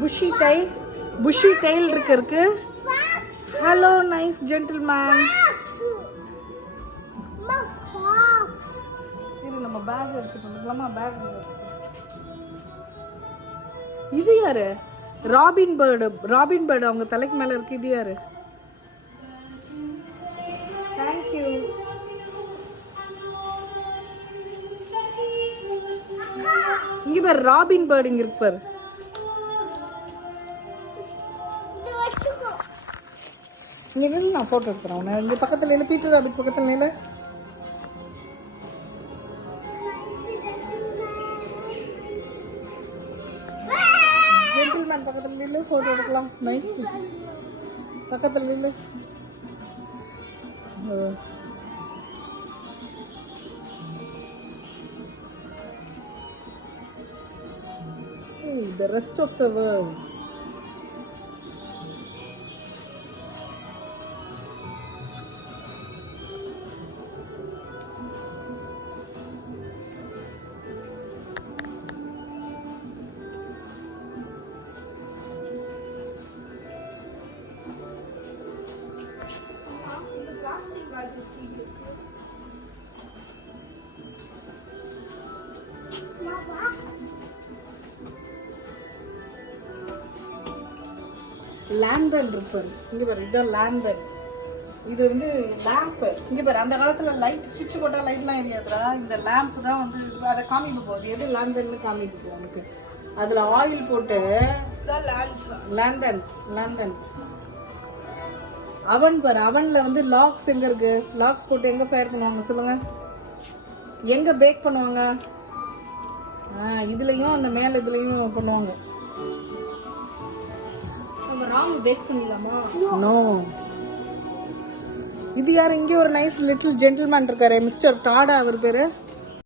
Bussy tail இருக்கு. Hello nice gentleman. இது நம்ம பேக் எடுத்துக்கலாமா? பேக் இது யாரு? ராபின் பேர்டு அவங்க தலைக்கு மேல இருக்கு. இது யாரு? தேங்க்யூ. இங்க பாரு ராபின் பேர்டு இங்க இருக்கு பாரு. இங்க நின்று நான் போட்டோ எடுத்துறேன். இங்க பக்கத்துல இல்ல, பீட்டர் ராபிட் பக்கத்துல இல்ல. ஜென்டில்மேன் பக்கத்துல நில்லு, போட்டோ எடுக்கலாம். நைஸ். பக்கத்துல நில்லு. Hey, the rest of the world. லேந்தன் இருப்பாரு. இங்க பாரு, இதுதான் லேந்தன். இது வந்து லேம்ப். இங்க பாரு, அந்த காலத்துல லைட் சுவிட்ச் போட்டா லைட்லாம் எரியாதுடா. இந்த லேம்ப் தான் வந்து அதை காமிக்க போகுது. எது லேந்தன்னு காமிக்க போகுது உனக்கு. அதுல ஆயில் போட்டு லேந்தன். அவன் பாரு, அவன்ல வந்து லாக்ஸ் எங்க இருக்கு? லாக்ஸ் போட்டு எங்க ஃபயர் பண்ணுவாங்க சொல்லுங்க? எங்க பேக் பண்ணுவாங்க? இதுலயும் அந்த மேல இதுலயும் பண்ணுவாங்க. நோ. இது யாரு? இங்கே ஒரு நைஸ் லிட்டில் ஜென்டில்மேன் இருக்காரு, மிஸ்டர் டாடா அவர் பேரு.